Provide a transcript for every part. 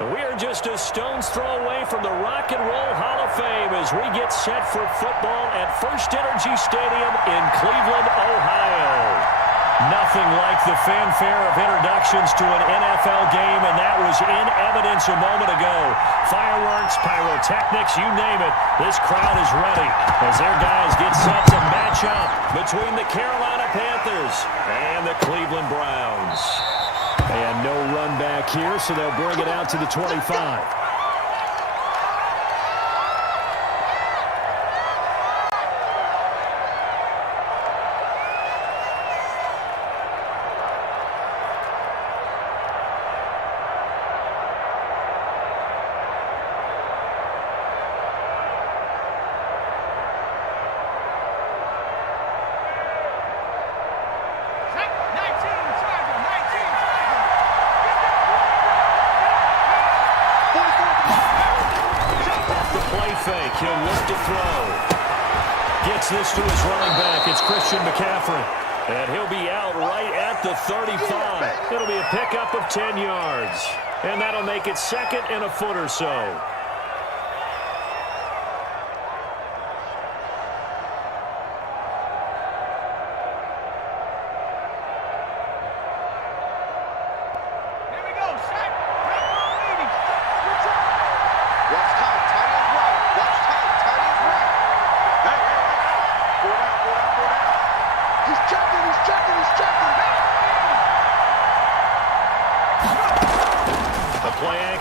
We are just a stone's throw away from the Rock and Roll Hall of Fame as we get set for football at First Energy Stadium in Cleveland, Ohio. Nothing like the fanfare of introductions to an NFL game, and that was in evidence a moment ago. Fireworks, pyrotechnics, you name it, this crowd is ready as their guys get set to match up between the Carolina Panthers and the Cleveland Browns. And no run back here, so they'll bring it out to the 25. Fake. He'll look to throw. Gets this to his running back. It's Christian McCaffrey. And he'll be out right at the 35. It'll be a pickup of 10 yards. And that'll make it second and a foot or so.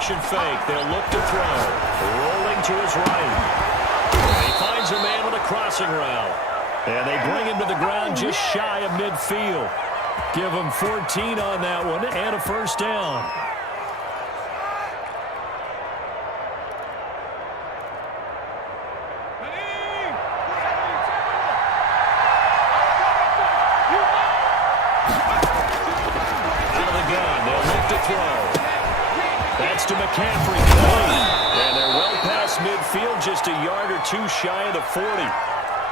Fake. They'll look to throw. Rolling to his right. And he finds a man on a crossing route. And they bring him to the ground just shy of midfield. Give him 14 on that one and a first down. Out of the gun. They'll look to throw. That's to McCaffrey. And they're well past midfield, just a yard or two shy of the 40.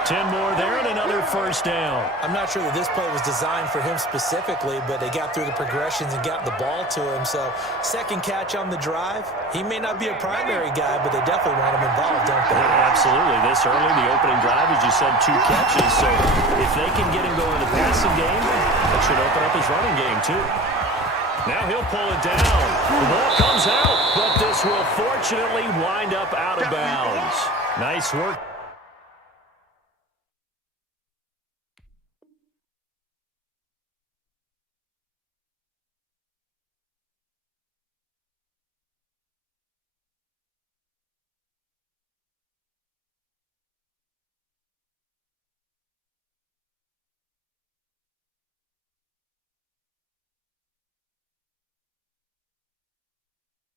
10 more there and another first down. I'm not sure that this play was designed for him specifically, but they got through the progressions and got the ball to him. So second catch on the drive. He may not be a primary guy, but they definitely want him involved, don't they? Yeah, absolutely. This early, the opening drive, as you said, 2 catches. So if they can get him going in the passing game, that should open up his running game too. Now he'll pull it down. The ball comes out, but this will fortunately wind up out of bounds. Nice work.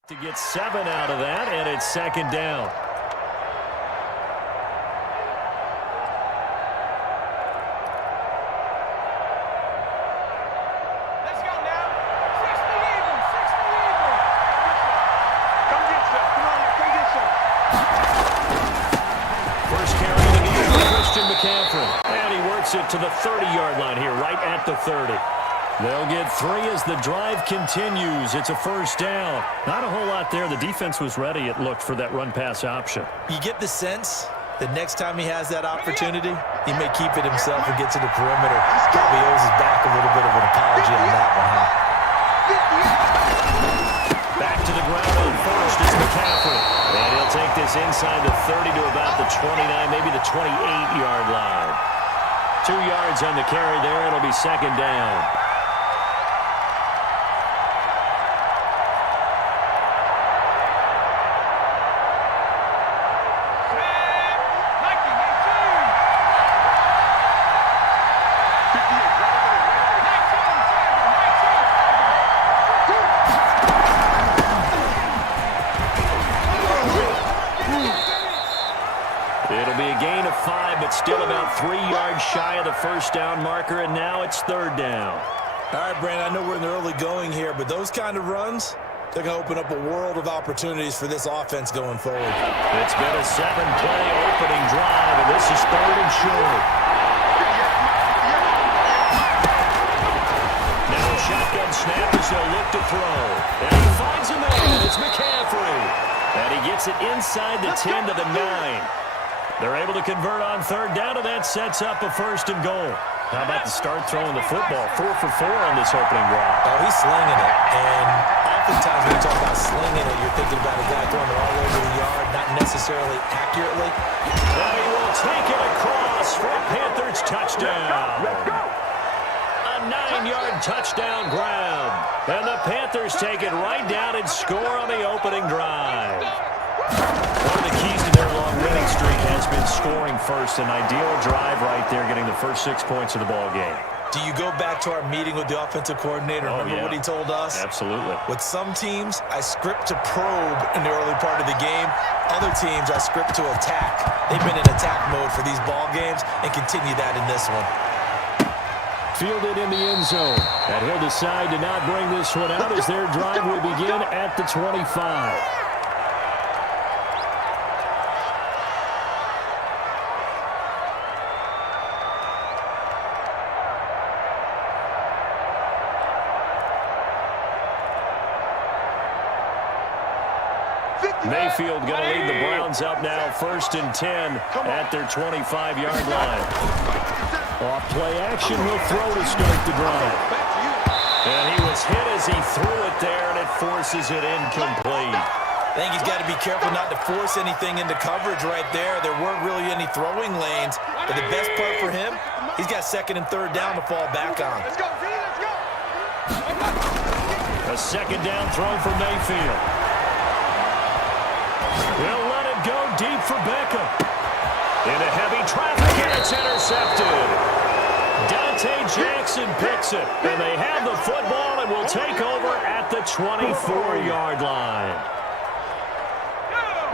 To get 7 out of that, and it's second down. Let's go now. 60 even. Come get some. Come on, come get some. First carry of the game for Christian McCaffrey. And he works it to the 30-yard line here, right at the 30. They'll get 3 as the drive continues. It's a first down. Not a whole lot there. The defense was ready, it looked, for that run-pass option. You get the sense that next time he has that opportunity, he may keep it himself and get to the perimeter. Probably owes his back a little bit of an apology on that one, huh? Back to the ground on first is McCaffrey. And he'll take this inside the 30 to about the 29, maybe the 28-yard line. 2 yards on the carry there. It'll be second down. It'll be a gain of 5, but still about 3 yards shy of the first down marker, and now it's third down. All right, Brandon, I know we're in the early going here, but those kind of runs, they're going to open up a world of opportunities for this offense going forward. It's been a 7-play opening drive, and this is third and short. Now a shotgun snap as they'll look to throw. And he finds him And it's McCaffrey. And he gets it inside the 10 to the 9. They're able to convert on third down, and that sets up a 1st and goal. How about the start throwing the football? 4 for 4 on this opening drive. Oh, he's slinging it. And oftentimes when you talk about slinging it, you're thinking about a guy throwing it all over the yard, not necessarily accurately. And he will take it across for a Panthers touchdown. A 9-yard touchdown grab. And the Panthers take it right down and score on the opening drive. One of the keys to their long winning streak has been scoring first. An ideal drive right there, getting the first 6 points of the ball game. Do you go back to our meeting with the offensive coordinator? Remember what he told us? Absolutely. With some teams, I script to probe in the early part of the game. Other teams, I script to attack. They've been in attack mode for these ball games and continue that in this one. Fielded in the end zone. And he'll decide to not bring this one out as their drive will begin at the 25. Mayfield going to lead the Browns up now, 1st and 10 at their 25-yard line. Off play action, he'll throw to start the drive. And he was hit as he threw it there, and it forces it incomplete. I think he's got to be careful not to force anything into coverage right there. There weren't really any throwing lanes. But the best part for him, he's got 2nd and 3rd down to fall back on. Let's go, let's go. A 2nd down throw for Mayfield. He'll let it go deep for Beckham. Into heavy traffic, and it's intercepted. Dante Jackson picks it, and they have the football and will take over at the 24-yard line.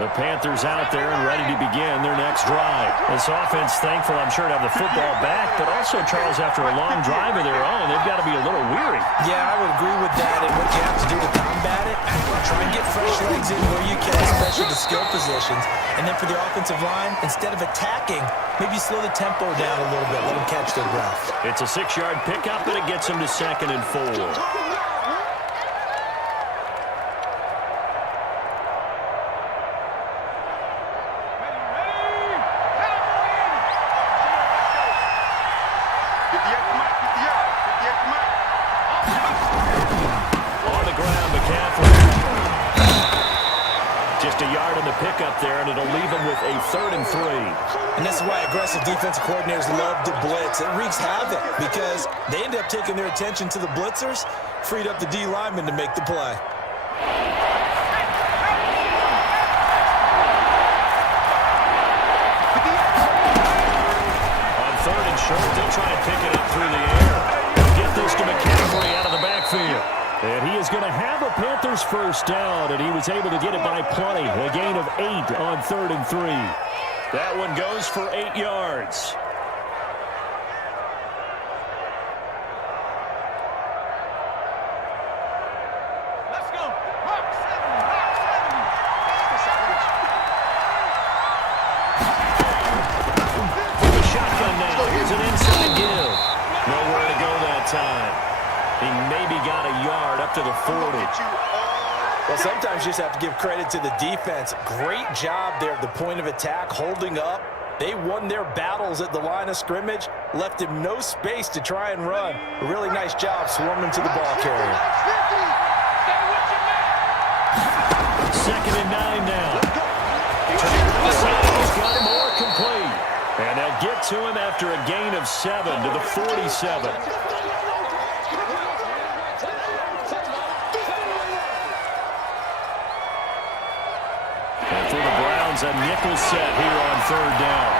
The Panthers out there and ready to begin their next drive. This offense thankful, I'm sure, to have the football back, but also, Charles, after a long drive of their own, they've got to be a little weary. Yeah, I would agree with that. And what you have to do to combat it, try and get fresh legs in where you can, especially the skill positions. And then for the offensive line, instead of attacking, maybe slow the tempo down a little bit, let them catch their breath. It's a 6-yard pickup, and it gets them to 2nd and 4. Pickup there, and it'll leave them with a 3rd and 3. And this is why aggressive defensive coordinators love to blitz. It wreaks havoc because they end up taking their attention to the blitzers, freed up the D lineman to make the play. On 3rd and short, they'll try and pick it up through the air. They'll get this to McCaffrey out of the backfield. And he is going to have a Panthers 1st down, and he was able to get it by plenty. A gain of 8 on 3rd and 3. That one goes for 8 yards. Let's go. Mark 7, Mark 7. From the shotgun now. Here's an inside give. Nowhere to go that time. He maybe got a yard up to the 40. Well, sometimes you just have to give credit to the defense. Great job there at the point of attack, holding up. They won their battles at the line of scrimmage, left him no space to try and run. A really nice job swarming to the ball carrier. 2nd and 9 now. He's got more complete. And they'll get to him after a gain of 7 to the 47. For the Browns, a nickel set here on 3rd down.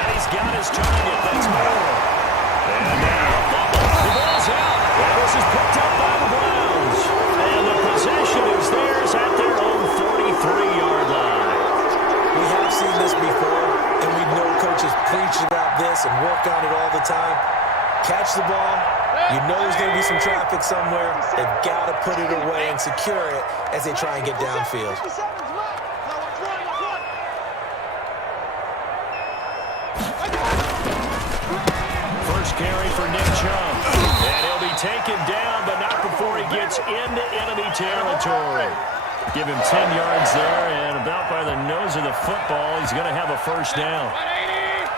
And he's got his target. That's Moore. And now the ball's out. And this is picked up by the Browns. And the possession is theirs at their own 43-yard line. We have seen this before, and we know coaches preach about this and work on it all the time. Catch the ball. You know there's going to be some traffic somewhere. They've got to put it away and secure it as they try and get downfield. carry for Nick Chubb. And he'll be taken down, but not before he gets into enemy territory. Give him 10 yards there, and about by the nose of the football, he's going to have a first down. 180.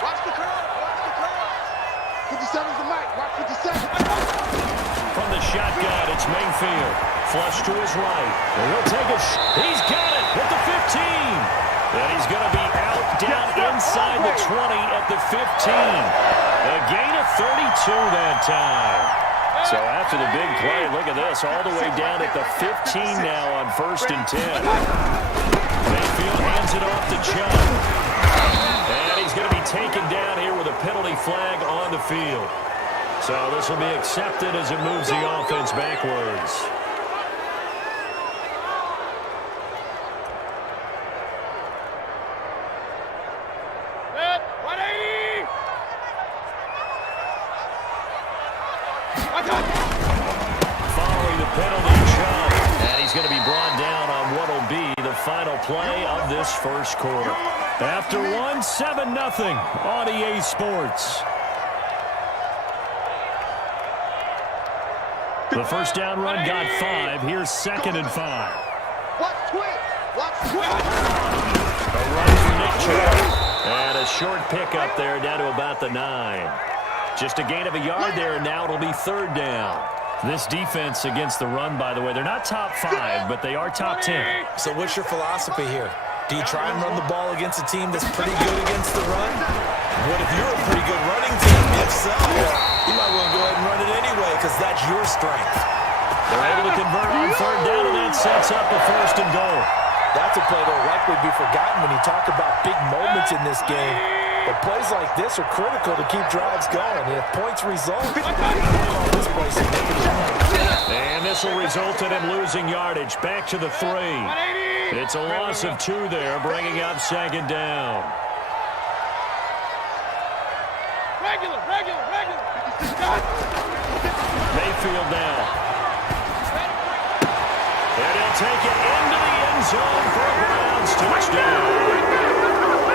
Watch the curve. Watch the curve. 57's the mic. Watch 57. From the shotgun, it's Mayfield. Flush to his right. And he'll take a he's got it at the 15. And he's going to be out down inside the 20 at the 15. A gain of 32 that time. So after the big play, look at this, all the way down at the 15 now on 1st and 10. Mayfield hands it off to Chubb. And he's going to be taken down here with a penalty flag on the field. So this will be accepted as it moves the offense backwards. Good. 180. Following the penalty, Chubb. And he's going to be brought down on what will be the final play of this first quarter. After 7-0 on EA Sports. The first down run got 5. Here's 2nd and 5. Watch twist. Watch twist. A run for Nick Chubb. And a short pickup there down to about the 9. Just a gain of a yard there, and now it'll be 3rd down. This defense against the run, by the way, they're not top 5, but they are top 10. So what's your philosophy here? Do you try and run the ball against a team that's pretty good against the run? What if you're a pretty good running team? If so, you might want to go ahead and run it anyway because that's your strength. They're able to convert on 3rd down, and that sets up a 1st and goal. That's a play that will likely be forgotten when you talk about big moments in this game. But plays like this are critical to keep drives going. And if points result, this place is making it. And this will result in him losing yardage. Back to the 3. It's a loss of 2 there, bringing up 2nd down. Regular. Mayfield now. And he'll take it into the end zone for a Browns touchdown.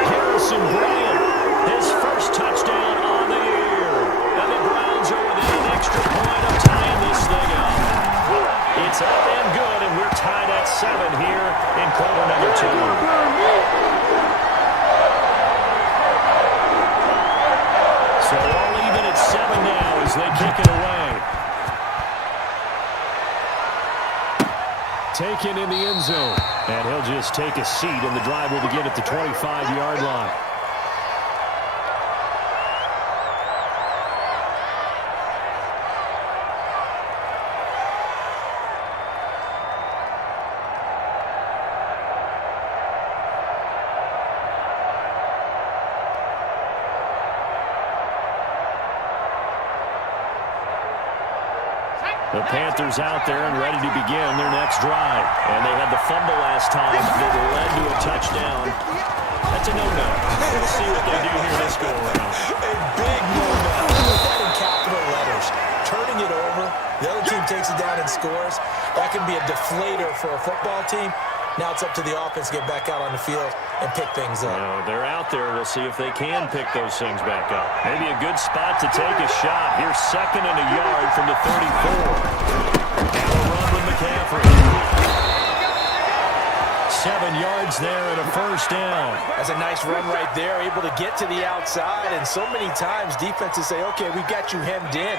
Harrison Bryant, his first touchdown on the year. And the Browns are within an extra point of tying this thing up. It's up and good, and we're tied at 7 here in quarter number 2. So all even at 7 now as they kick it away. Taken in the end zone. And he'll just take a seat, and the drive will begin at the 25-yard line. The Panthers out there and ready to begin their next drive. And they had the fumble last time that led to a touchdown. That's a no-no. We'll see what they do here this go-around. A big no-no. Put that in capital letters. Turning it over, the other team takes it down and scores. That can be a deflator for a football team. Now it's up to the offense to get back out on the field and pick things up. They're out there. We'll see if they can pick those things back up. Maybe a good spot to take a shot. Here's 2nd and a yard from the 34. Now a run with McCaffrey. 7 yards there and a first down. That's a nice run right there, able to get to the outside. And so many times defenses say, okay, we got you hemmed in.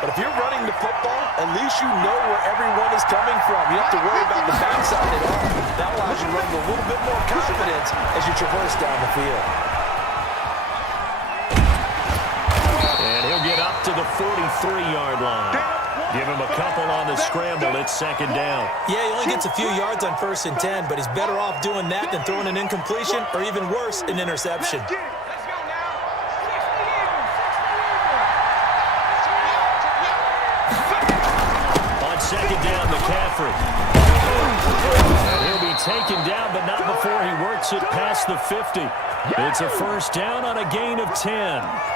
But if you're running the football, at least you know where everyone is coming from. You don't have to worry about the backside at all. That allows you to run with a little bit more confidence as you traverse down the field. And he'll get up to the 43-yard line. Give him a couple on the scramble. It's 2nd down. Yeah, he only gets a few yards on 1st and 10, but he's better off doing that than throwing an incompletion or even worse, an interception. Let's go now. 60 On 2nd down, McCaffrey. And he'll be taken down, but not before he works it past the 50. It's a first down on a gain of 10.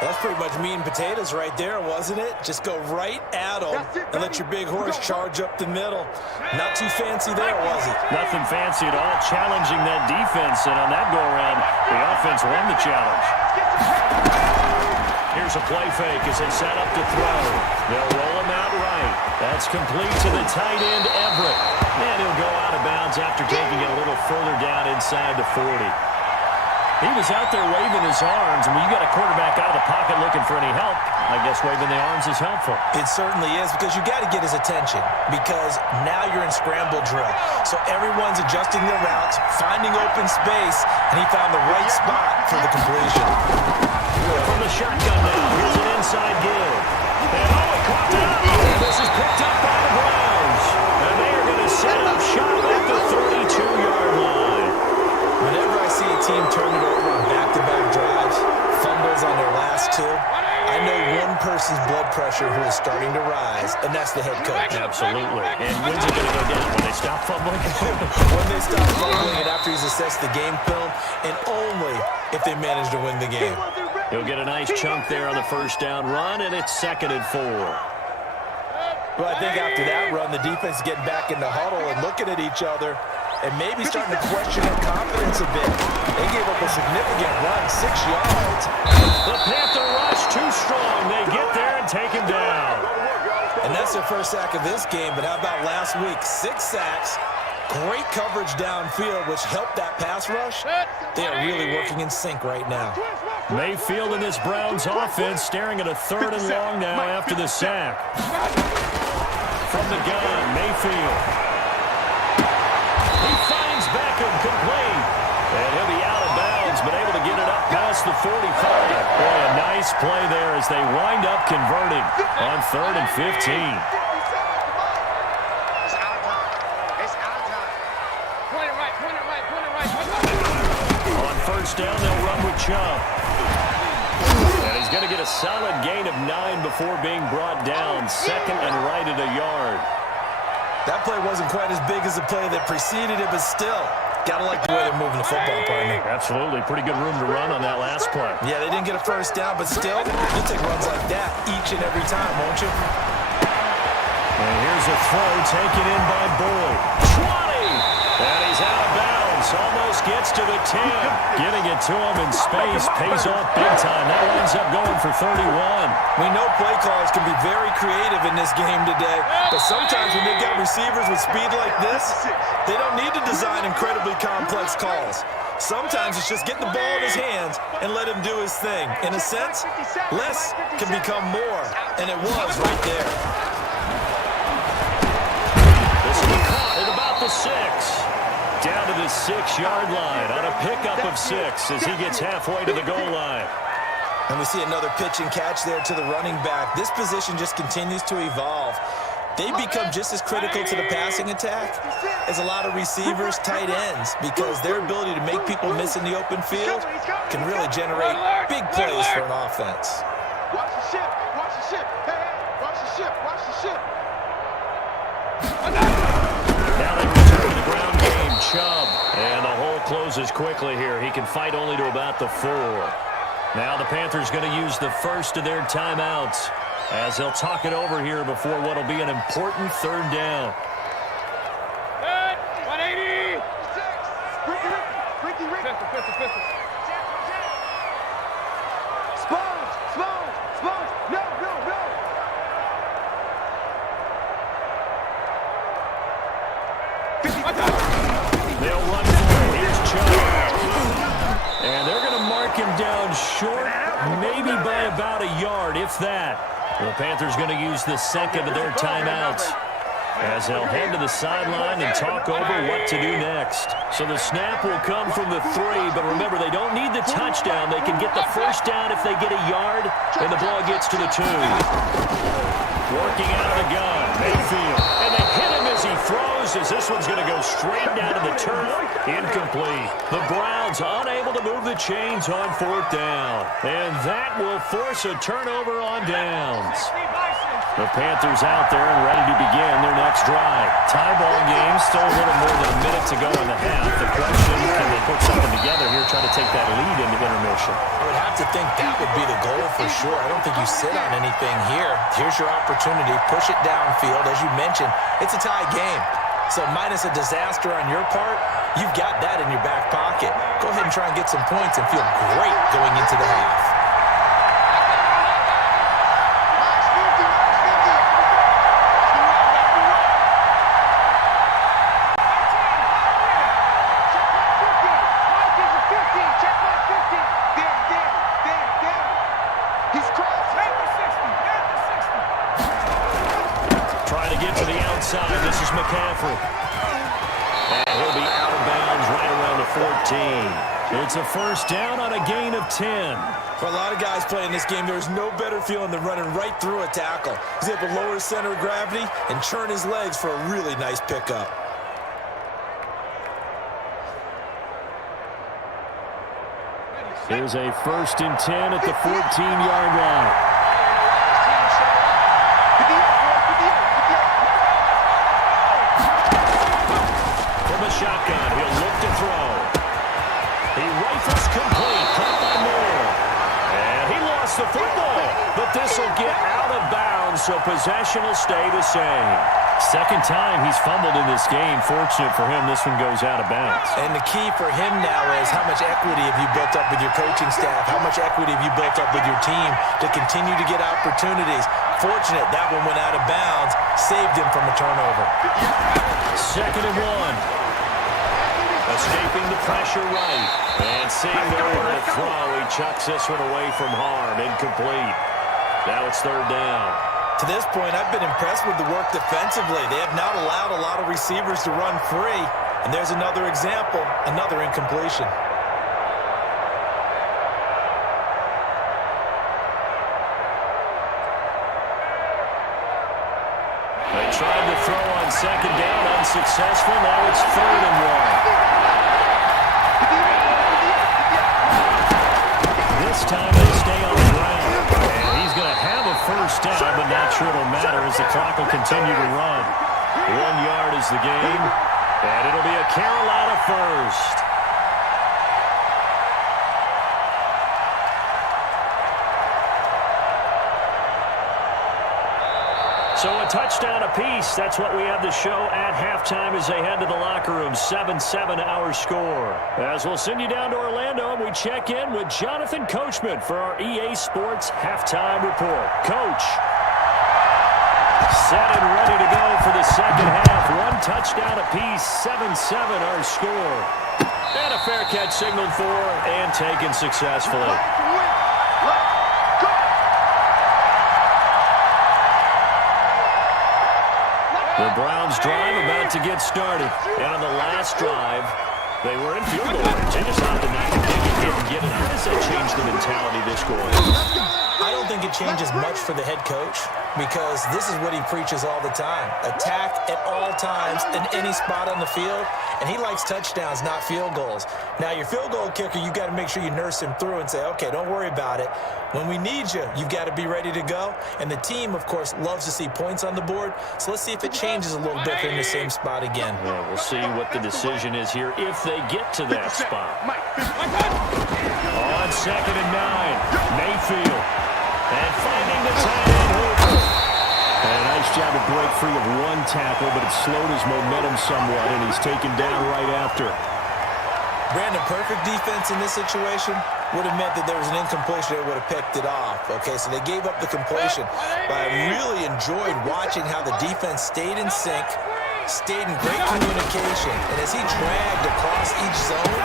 That's pretty much meat and potatoes right there, wasn't it? Just go right at him and let your big horse charge up the middle. Not too fancy there, was it? Nothing fancy at all, challenging that defense. And on that go-around, the offense won the challenge. Here's a play fake as they set up to throw. They'll roll him out right. That's complete to the tight end, Everett. And he'll go out of bounds after taking it a little further down inside the 40. He was out there waving his arms, and when you got a quarterback out of the pocket looking for any help, I guess waving the arms is helpful. It certainly is, because you got to get his attention, because now you're in scramble drill. So everyone's adjusting their routes, finding open space, and he found the right spot for the completion. From the shotgun now, here's an inside give. And he caught it up. This is picked up by the Browns. And they are going to set up shop at the 32-yard line. Whenever I see a team turn it over on back-to-back drives, fumbles on their last two, I know one person's blood pressure who is starting to rise, and that's the head coach. Absolutely. And when's it going to go down? When they stop fumbling? When they stop fumbling and after he's assessed the game film, and only if they manage to win the game. He'll get a nice chunk there on the first down run, and it's 2nd and 4. Well, I think after that run, the defense is getting back in the huddle and looking at each other and maybe starting to question their confidence a bit. They gave up a significant run, 6 yards. The Panther rush too strong. They get there and take him down. And that's their first sack of this game, but how about last week? 6 sacks, great coverage downfield, which helped that pass rush. They are really working in sync right now. Mayfield and this Browns offense staring at a 3rd and long now after the sack. From the gun, Mayfield. He finds Beckham complete. And he'll be out of bounds, but able to get it up past the 45. Boy, a nice play there as they wind up converting on 3rd and 15. It's our time. It's our time. Point it right, point it right, point it right. On first down, they'll run with Chubb. And he's going to get a solid gain of 9 before being brought down. 2nd and right at a yard. That play wasn't quite as big as the play that preceded it, but still, got to like the way they're moving the football, partner. Absolutely. Pretty good room to run on that last play. Yeah, they didn't get a first down, but still, you'll take runs like that each and every time, won't you? And here's a throw taken in by Boyd. 20! And he's out of bounds. Almost gets to the 10. Getting it to him in space pays off big time. That winds up going for 31. We know play calls can be very creative in this game today, but sometimes when they've got receivers with speed like this, they don't need to design incredibly complex calls. Sometimes it's just getting the ball in his hands and let him do his thing. In a sense, less can become more, and it was right there. This will be caught at about the 6. Down to the 6-yard line on a pickup of 6 as he gets halfway to the goal line. And we see another pitch and catch there to the running back. This position just continues to evolve. They become just as critical to the passing attack as a lot of receivers, tight ends, because their ability to make people miss in the open field can really generate big plays for an offense. Watch the ship, watch the ship. Hey, hey, watch the ship, watch the ship. Now they return to the ground game. Chubb. And the hole closes quickly here. He can fight only to about the 4. Now the Panthers going to use the first of their timeouts as they'll talk it over here before what will be an important 3rd down. 180. Ricky. Pistol. Sponge. No. They'll run for it. Here's Chubb. And they're going to mark him down short, maybe by about a yard, if that. The Panthers going to use the 2nd of their timeouts as they'll head to the sideline and talk over what to do next. So the snap will come from the 3, but remember, they don't need the touchdown. They can get the first down if they get a yard, and the ball gets to the 2. Working out of the gun, Mayfield. And they hit him as he throws, as this one's going to go straight down to the turf. Incomplete. The Browns unable to move the chains on 4th down. And that will force a turnover on downs. The Panthers out there and ready to begin their next drive. Tie ball game, still a little more than a minute to go in the half. The question, can they put something together here, try to take that lead into intermission? I would have to think that would be the goal for sure. I don't think you sit on anything here. Here's your opportunity. Push it downfield. As you mentioned, it's a tie game. So minus a disaster on your part, you've got that in your back pocket. Go ahead and try and get some points and feel great going into the half. 14. It's a first down on a gain of 10. For a lot of guys playing this game, there's no better feeling than running right through a tackle. He's able to lower his center of gravity and churn his legs for a really nice pickup. Here's a first and 10 at the 14-yard line. From a shotgun, he'll look to throw. He rifles complete, caught by Moore. And he lost the football, but this will get out of bounds, so possession will stay the same. Second time he's fumbled in this game. Fortunate for him, this one goes out of bounds. And the key for him now is how much equity have you built up with your coaching staff? How much equity have you built up with your team to continue to get opportunities? Fortunate that one went out of bounds, saved him from a turnover. Second and 1. Escaping the pressure right. And seeing nowhere to throw, he chucks this one away from harm. Incomplete. Now it's third down. To this point, I've been impressed with the work defensively. They have not allowed a lot of receivers to run free. And there's another example, another incompletion. They tried to throw on second down, unsuccessful. Now it's third and 1. This time they stay on the ground. And he's going to have a first down, but not sure it'll matter as the clock will continue to run. 1 yard is the game, and it'll be a Carolina first. So a touchdown apiece. That's what we have to show at halftime as they head to the locker room. 7-7 our score. As we'll send you down to Orlando, and we check in with Jonathan Coachman for our EA Sports Halftime Report. Coach. Set and ready to go for the second half. 1 touchdown apiece. 7-7 our score. And a fair catch signaled for and taken successfully. The Browns drive about to get started. And on the last drive, they were in field goal range. They just opted not to kick it and get it. How does that change the mentality this goal? I don't think it changes much for the head coach because this is what he preaches all the time. Attack at all times in any spot on the field. And he likes touchdowns, not field goals. Now, your field goal kicker, you've got to make sure you nurse him through and say, okay, don't worry about it. When we need you, you've got to be ready to go. And the team, of course, loves to see points on the board. So let's see if it changes a little bit in the same spot again. Well, we'll see what the decision is here if they get to that spot. On second and 9, Mayfield. And finding the tight end Hooper. And a nice job to break free of 1 tackle, but it slowed his momentum somewhat, and he's taken down right after. Brandon, perfect defense in this situation would have meant that there was an incompletion. They would have picked it off. Okay, so they gave up the completion. But I really enjoyed watching how the defense stayed in sync, stayed in great communication. And as he dragged across each zone,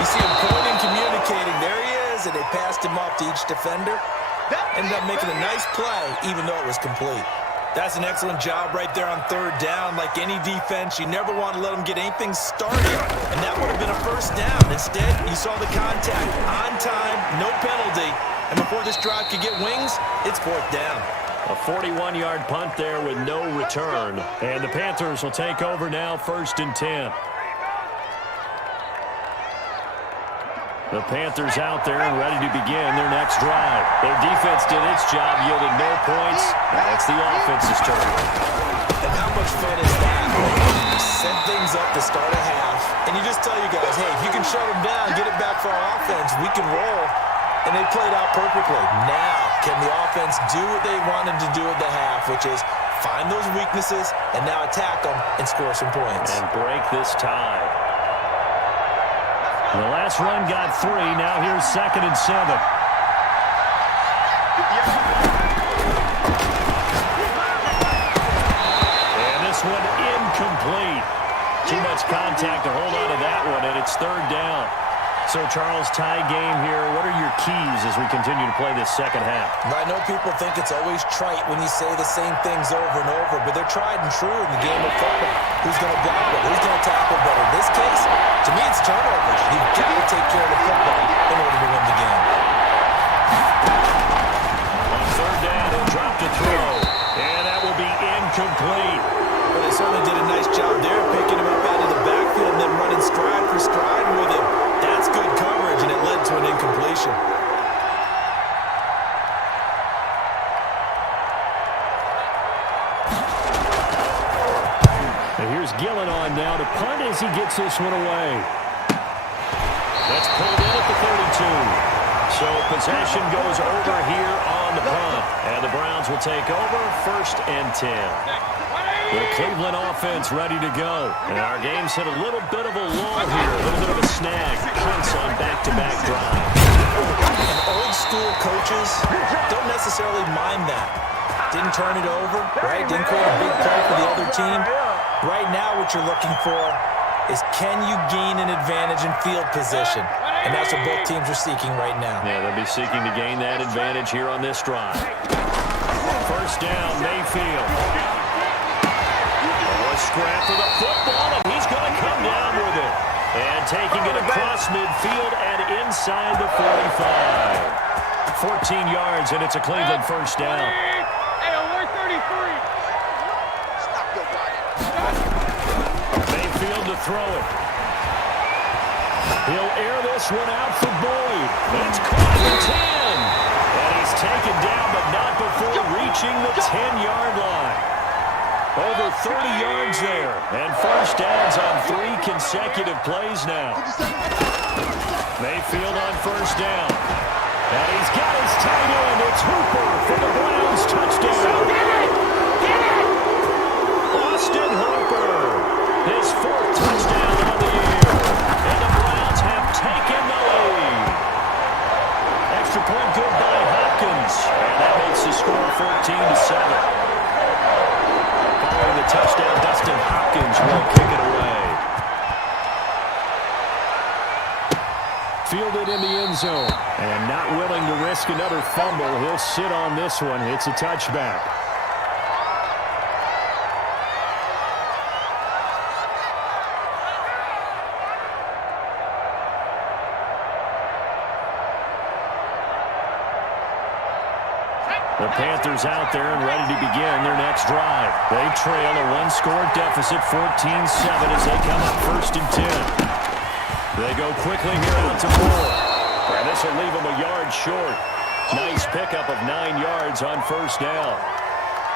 you see him pointing, communicating. There he is, and they passed him off to each defender. Ended up making a nice play, even though it was complete. That's an excellent job right there on third down. Like any defense, you never want to let them get anything started. And that would have been a first down. Instead, you saw the contact on time, no penalty. And before this drive could get wings, it's fourth down. A 41-yard punt there with no return. And the Panthers will take over now, first and 10. The Panthers out there and ready to begin their next drive. Their defense did its job, yielded no points. Now it's the offense's turn. And how much fun is that? You set things up to start a half, and you just tell you guys, hey, if you can shut them down, get it back for our offense, we can roll. And they played out perfectly. Now, can the offense do what they wanted to do at the half, which is find those weaknesses and now attack them and score some points. And break this tie. The last run got 3. Now here's second and 7. And this one incomplete. Too much contact to hold on to that one, and it's third down. So, Charles, tie game here. What are your keys as we continue to play this second half? I know people think it's always trite when you say the same things over and over, but they're tried and true in the game of football. Who's going to block better? Who's going to tackle better? In this case, to me, it's turnovers. You've got to take care of the football in order to win the game. On third down, he'll drop to throw, and that will be incomplete. Well, they certainly did a nice job there, picking him up out of the backfield and then running stride for stride with him. That's good coverage, and it led to an incompletion. And here's Gillen on now to punt as he gets this one away. That's pulled in at the 32. So possession goes over here on the punt. And the Browns will take over 1st and 10. The Cleveland offense ready to go. And our game's hit a little bit of a lull here. A little bit of a snag. Prince on back-to-back drives. And old school coaches don't necessarily mind that. Didn't turn it over, right? Didn't create a big play for the other team. Right now what you're looking for is can you gain an advantage in field position? And that's what both teams are seeking right now. Yeah, they'll be seeking to gain that advantage here on this drive. First down, Mayfield. A scrap for the football, and he's going to come down with it. And taking it across midfield and inside the 45. 14 yards, and it's a Cleveland first down. Mayfield to throw it. He'll air this one out for Boyd. It's caught at the 10. And he's taken down, but not before reaching the 10-yard line. Over 30 yards there. And first downs on 3 consecutive plays now. Mayfield on first down. And he's got his tight end. It's Hooper for the Browns touchdown. Austin Hooper. His 4th touchdown on the year. And the Browns have taken the lead. Extra point good by Hopkins. And that makes the score 14-7. Following the touchdown, Dustin Hopkins will kick it away. Fielded in the end zone. And not willing to risk another fumble. He'll sit on this one. It's a touchback. The Panthers out there and ready to begin their next drive. They trail a 1-score deficit, 14-7 as they come up 1st and 10. They go quickly here out to Moore. And this will leave them a yard short. Nice pickup of 9 yards on first down.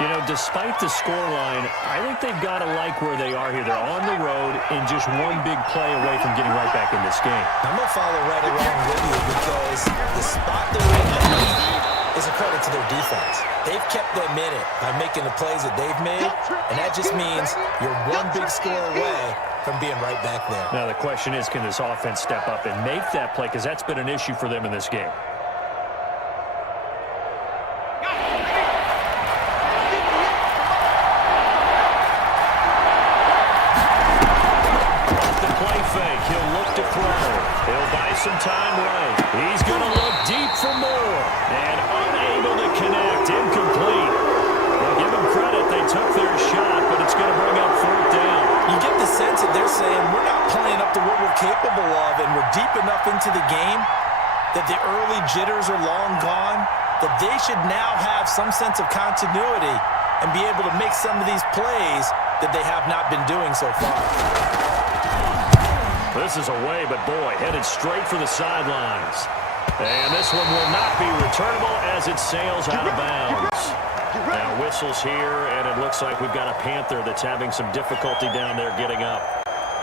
You know, despite the scoreline, I think they've got to like where they are here. They're on the road and just one big play away from getting right back in this game. I'm going to follow right along with you because the spot they're in is a credit to their defense. They've kept them in it by making the plays that they've made, and that just means you're one big score away from being right back there. Now the question is, can this offense step up and make that play? Because that's been an issue for them in this game. Fake. He'll look to throw. He'll buy some time right. He's going to look deep for more. And unable to connect. Incomplete. Well, give them credit. They took their shot, but it's going to bring up 4th down. You get the sense that they're saying we're not playing up to what we're capable of, and we're deep enough into the game that the early jitters are long gone, that they should now have some sense of continuity and be able to make some of these plays that they have not been doing so far. This is away, but boy, headed straight for the sidelines. And this one will not be returnable as it sails out of bounds. Now whistles here, and it looks like we've got a Panther that's having some difficulty down there getting up.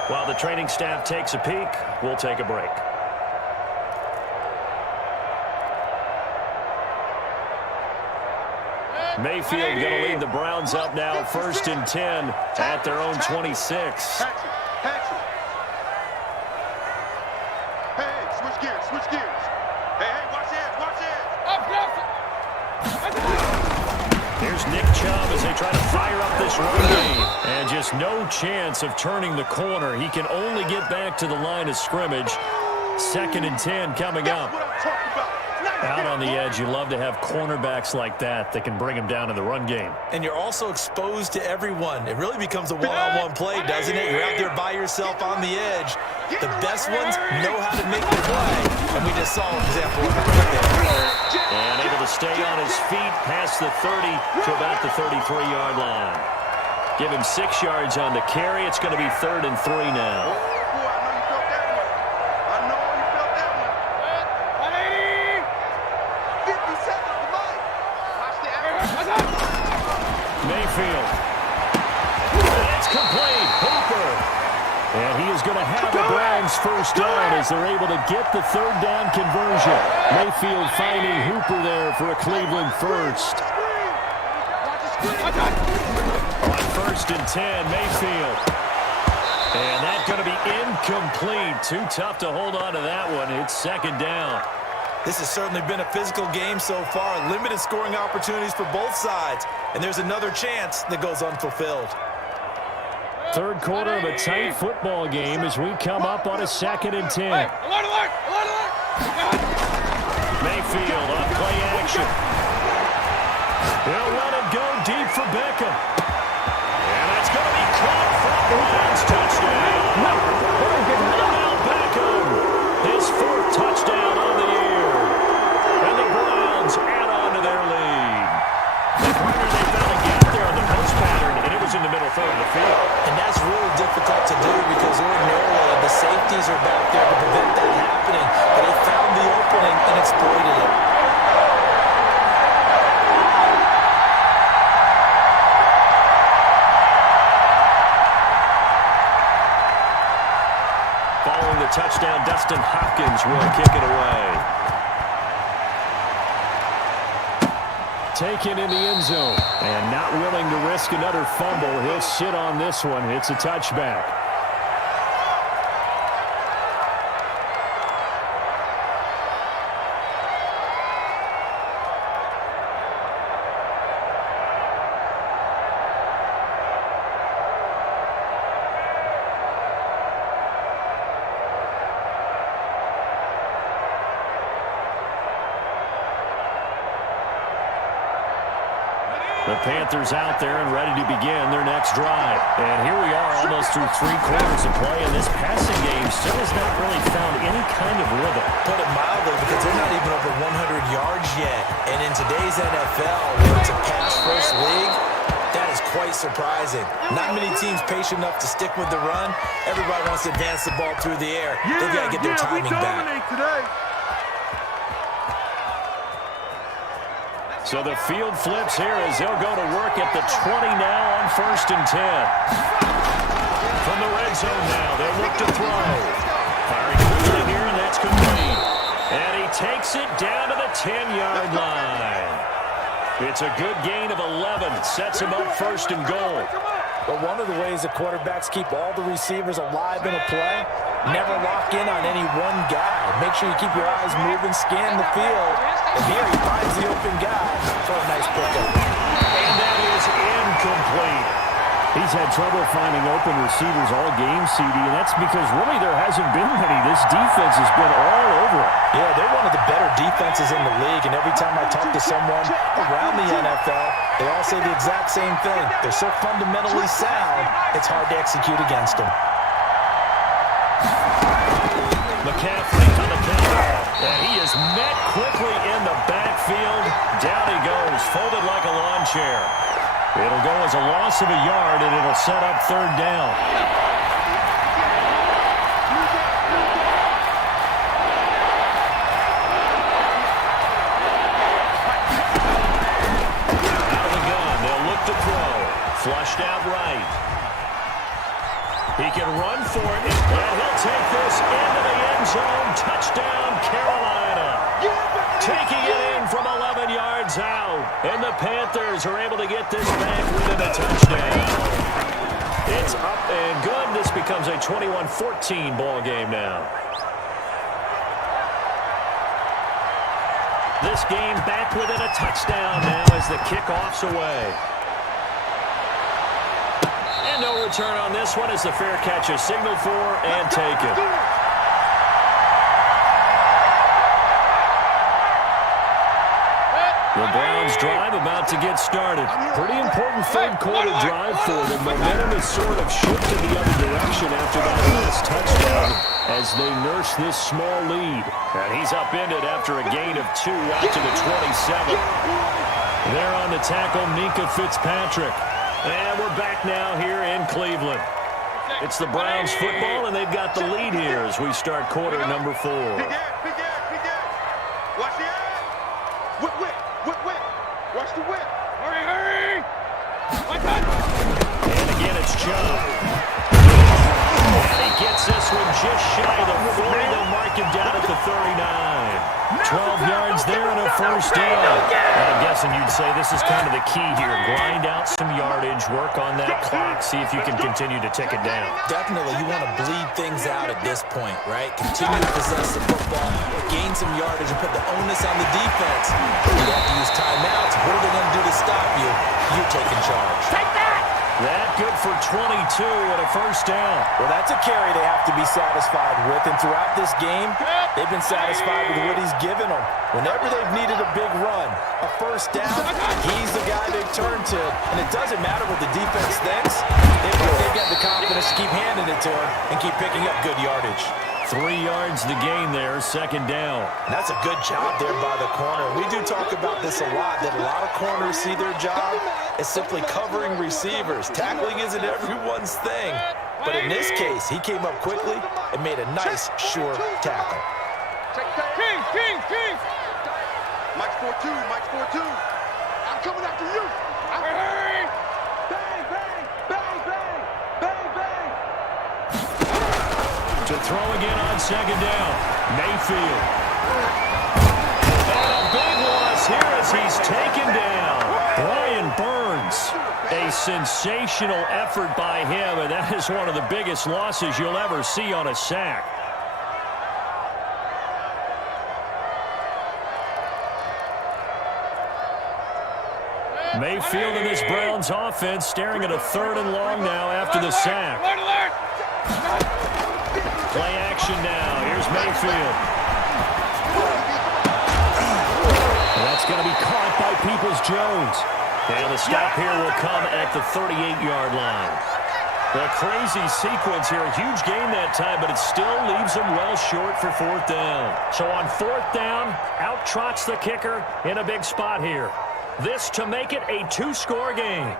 While the training staff takes a peek, we'll take a break. Mayfield going to lead the Browns up now, 1st and 10 at their own 26. Switch gears. Hey, watch it. Here's Nick Chubb as they try to fire up this run game. And just no chance of turning the corner. He can only get back to the line of scrimmage. 2nd and 10 coming up. What I'm talking about. Out on the edge, you love to have cornerbacks like that can bring them down in the run game. And you're also exposed to everyone. It really becomes a one-on-one play, doesn't it? You're out there by yourself on the edge. The best ones know how to make the play. And we just saw an example of it right there. And able to stay on his feet past the 30 to about the 33-yard line. Give him 6 yards on the carry. It's going to be 3rd and 3 now. Mayfield. It's complete. Hooper. And he is going to have the Browns first down as they're able to get the 3rd down conversion. Mayfield finding Hooper there for a Cleveland first. On 1st and 10, Mayfield. And that's going to be incomplete. Too tough to hold on to that one. It's 2nd down. This has certainly been a physical game so far. Limited scoring opportunities for both sides. And there's another chance that goes unfulfilled. 3rd quarter of a tight football game as we come up on a 2nd and 10. Mayfield on play action. He'll let it go deep for Beckham. And that's going to be caught for a Browns touchdown. Odell Beckham, his 4th touchdown on the year. And the Browns add on to their lead. They found a gap there on the post pattern, and it was in the middle third of the field. And that's really difficult to do because ordinarily the safeties are back there to prevent that happening. But they found the opening and exploited it. Following the touchdown, Dustin Hopkins will kick it away. Taken in the end zone. And not willing to risk another fumble. He'll sit on this one. It's a touchback. The Panthers out there and ready to begin their next drive. And here we are almost through 3 quarters of play, and this passing game still has not really found any kind of rhythm. Put it mildly, because they're not even over 100 yards yet. And in today's NFL, where it's a pass-first league, that is quite surprising. Not many teams patient enough to stick with the run. Everybody wants to advance the ball through the air. They've got to get their timing back. So the field flips here as they'll go to work at the 20 now on 1st and 10. From the red zone now, they'll look to throw. Firing quickly here, and that's complete. And he takes it down to the 10-yard line. It's a good gain of 11. Sets him up 1st and goal. But one of the ways the quarterbacks keep all the receivers alive in a play, never lock in on any one guy. Make sure you keep your eyes moving, scan the field. And here he finds the open guy for a nice pickup. And that is incomplete. He's had trouble finding open receivers all game, CD, and that's because really there hasn't been many. This defense has been all over it. Yeah, they're one of the better defenses in the league, and every time I talk to someone around the NFL, they all say the exact same thing. They're so fundamentally sound, it's hard to execute against them. McCaffrey on the counter, and he is met quickly in the backfield. Down he goes, folded like a lawn chair. It'll go as a loss of a yard, and it'll set up 3rd down. Out of the gun, they'll look to throw. Flushed out right. He can run for it, and he'll take this into the end zone. Touchdown, Carolina. Taking it in from 11 yards out. And the Panthers are able to get this back within a touchdown. It's up and good. This becomes a 21-14 ball game now. This game back within a touchdown now as the kickoff's away. And no return on this one as the fair catch is signaled for and taken. The Browns drive about to get started. Pretty important third quarter drive for them. Momentum has sort of shifted the other direction after that last touchdown as they nurse this small lead. And he's upended after a gain of 2 out to the 27. There on the tackle, Minkah Fitzpatrick. And we're back now here in Cleveland. It's the Browns football, and they've got the lead here as we start quarter number 4. Watch the eye. Whip. Watch the whip. Hurry. And again, it's Chubb. And he gets this one just shy of the 40. They'll mark him down at the 39. 12 yards there and a first down. And I'm guessing you'd say this is kind of the key here. Grind out some yardage, work on that clock, see if you can continue to tick it down. Definitely, you want to bleed things out at this point, right? Continue to possess the football, gain some yardage, and put the onus on the defense. You have to use timeouts. What are they going to do to stop you? You're taking charge. Take that. That good for 22 and a first down. Well, that's a carry they have to be satisfied with. And throughout this game, they've been satisfied with what he's given them. Whenever they've needed a big run, a first down, he's the guy they've turned to. And it doesn't matter what the defense thinks. They've got the confidence to keep handing it to him and keep picking up good yardage. 3 yards the gain there, second down. And that's a good job there by the corner. We do talk about this a lot, that a lot of corners see their job as simply covering receivers. Tackling isn't everyone's thing. But in this case, he came up quickly and made a nice, sure tackle. King. Mike's 4-2. I'm coming after you. Hurry. Bang. To throw again on second down, Mayfield. And a big loss here as he's taken down. Brian Burns. A sensational effort by him, and that is one of the biggest losses you'll ever see on a sack. Mayfield and this Browns offense staring at a 3rd and long now after the sack. Play action now. Here's Mayfield. And that's going to be caught by Peoples-Jones. And the stop here will come at the 38-yard line. A crazy sequence here. A huge gain that time, but it still leaves them well short for 4th down. So on 4th down, out trots the kicker in a big spot here. This to make it a 2-score game.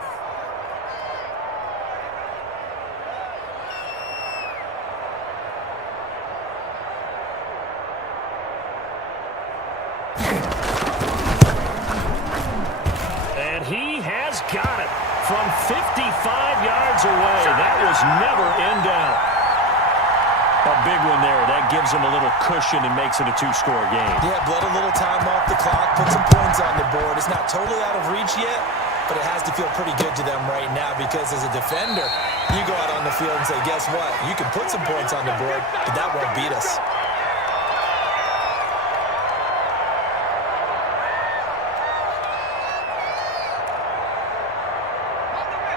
And he has got it from 55 yards away. That was never in doubt. A big one there. That gives him a little cushion and makes it a 2-score game. Yeah, bled a little time off the clock, put some points on the board. It's not totally out of reach yet, but it has to feel pretty good to them right now because as a defender, you go out on the field and say, guess what? You can put some points on the board, but that won't beat us.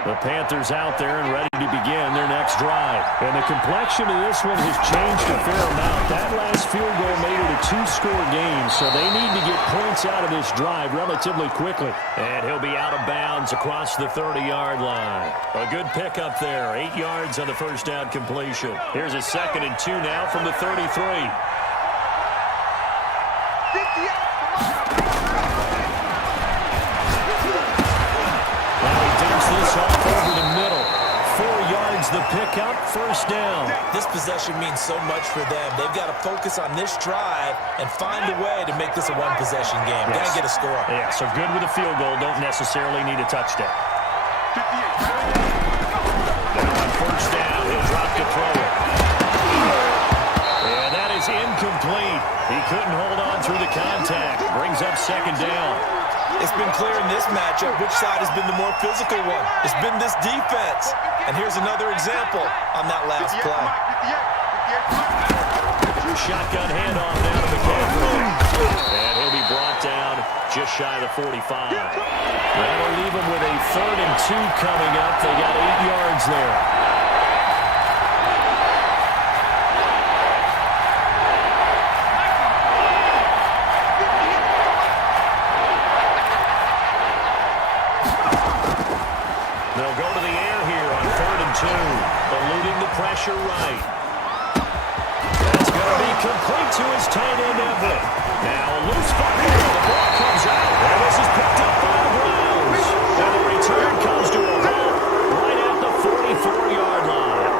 The Panthers out there and ready to begin their next drive. And the complexion of this one has changed a fair amount. That last field goal made it a 2-score game, so they need to get points out of this drive relatively quickly. And he'll be out of bounds across the 30-yard line. A good pickup there, 8 yards on the first down completion. Here's a 2nd and 2 now from the 33. This off over the middle. 4 yards the pickup, first down. This possession means so much for them. They've got to focus on this drive and find a way to make this a one-possession game. Got to get a score. Yeah, so good with a field goal. Don't necessarily need a touchdown. On first down, he'll drop to throw it. And that is incomplete. He couldn't hold on through the contact. Brings up second down. It's been clear in this matchup which side has been the more physical one. It's been this defense. And here's another example on that last play. Shotgun handoff down to McCaffrey. And he'll be brought down just shy of the 45. That'll leave him with a 3rd and 2 coming up. They got 8 yards there. tight end Everett. Now a loose fumble. The ball comes out. And this is picked up by the Browns. And the return comes to a halt right at the 44-yard line.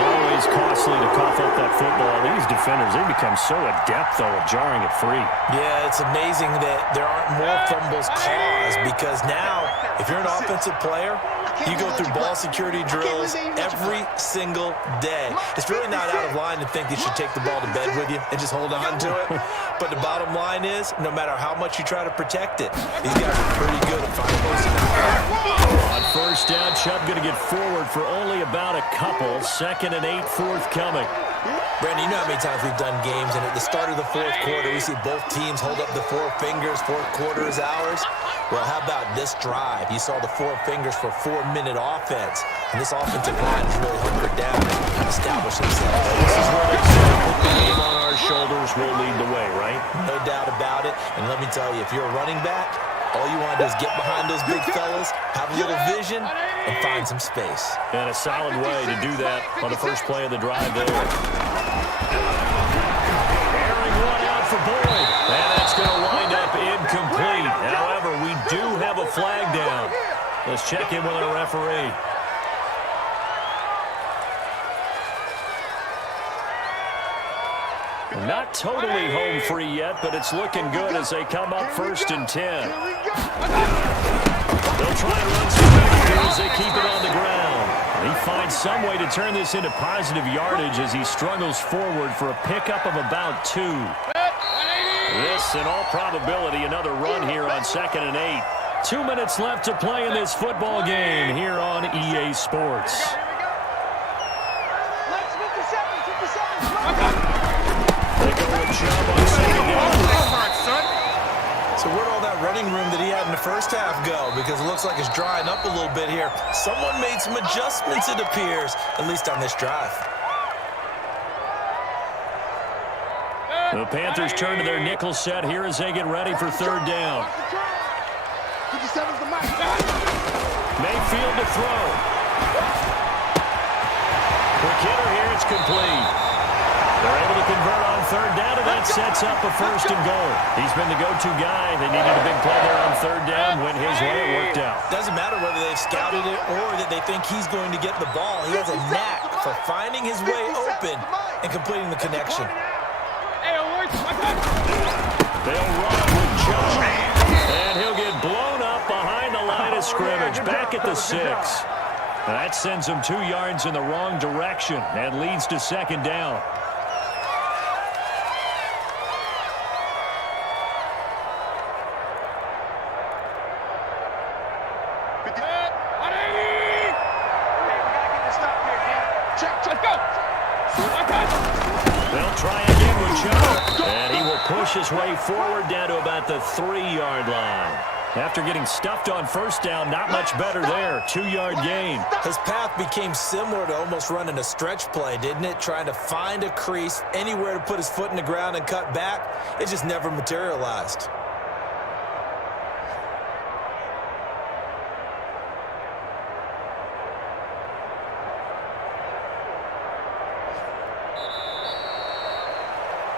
Always costly to cough up that football. These defenders, they become so adept, though, at jarring it free. Yeah, it's amazing that there aren't more fumbles caused because now, if you're an offensive player, you go through ball security drills every single day. It's really not out of line to think you should take the ball to bed with you and just hold on to it. But the bottom line is, no matter how much you try to protect it, these guys are pretty good at finding ways to knock it out. On first down, Chubb going to get forward for only about a couple. 2nd and 8 forthcoming. Brandon, you know how many times we've done games, and at the start of the fourth quarter, we see both teams hold up the four fingers, fourth quarter is ours. Well, how about this drive? You saw the four fingers for 4-minute offense, and this offensive line is really hunkered down and established themselves. This is where they say, put the game on our shoulders, we'll lead the way, right? No doubt about it, and let me tell you, if you're a running back, all you want to do is get behind those big fellas, have a little vision, and find some space. And a solid way to do that on the first play of the drive there. Airing one out for Boyd. And that's going to wind up incomplete. However, we do have a flag down. Let's check in with our referee. Not totally home free yet, but it's looking good as they come up 1st and 10. They'll try and run some back as they keep it on the ground. He finds some way to turn this into positive yardage as he struggles forward for a pickup of about 2. This, in all probability, another run here on 2nd and 8. 2 minutes left to play in this football game here on EA Sports. They go with Chubb on 2nd down. So where'd all that running room that he had in the first half go? Because it looks like it's drying up a little bit here. Someone made some adjustments, it appears, at least on this drive. The Panthers turn to their nickel set here as they get ready for 3rd down. Mayfield to throw. Quick hitter here, it's complete. They're able to convert on 3rd down, and that sets up a 1st and goal. He's been the go-to guy. They needed a big play there on 3rd down. Went his way, it worked out. Doesn't matter whether they've scouted it or that they think he's going to get the ball. He has a knack for finding his way open and completing the connection. They'll run with Chubb, and he'll get blown up behind the line of scrimmage, back at the 6. That sends him 2 yards in the wrong direction and leads to 2nd down. They'll try again with Chubb, and he will push his way forward down to about the 3-yard line. After getting stuffed on 1st down, not much better there. 2-yard gain. His path became similar to almost running a stretch play, didn't it? Trying to find a crease, anywhere to put his foot in the ground and cut back. It just never materialized.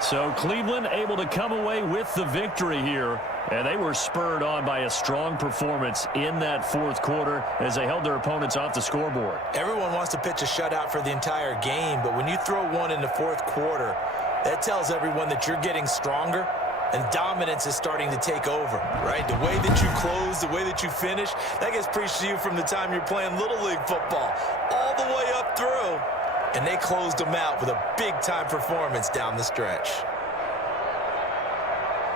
So Cleveland able to come away with the victory here, and they were spurred on by a strong performance in that 4th quarter as they held their opponents off the scoreboard. Everyone wants to pitch a shutout for the entire game, but when you throw one in the 4th quarter, that tells everyone that you're getting stronger and dominance is starting to take over, right? The way that you close, the way that you finish, that gets preached to you from the time you're playing Little League football all the way up through. And they closed them out with a big-time performance down the stretch.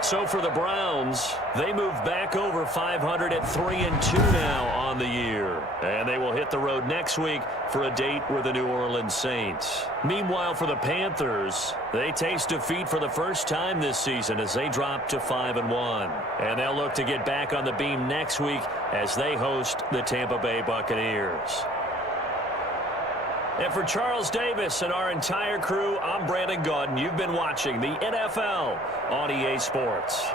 So for the Browns, they move back over 500 at 3-2 now on the year. And they will hit the road next week for a date with the New Orleans Saints. Meanwhile, for the Panthers, they taste defeat for the first time this season as they drop to 5-1. And they'll look to get back on the beam next week as they host the Tampa Bay Buccaneers. And for Charles Davis and our entire crew, I'm Brandon Gaudin. You've been watching the NFL on EA Sports.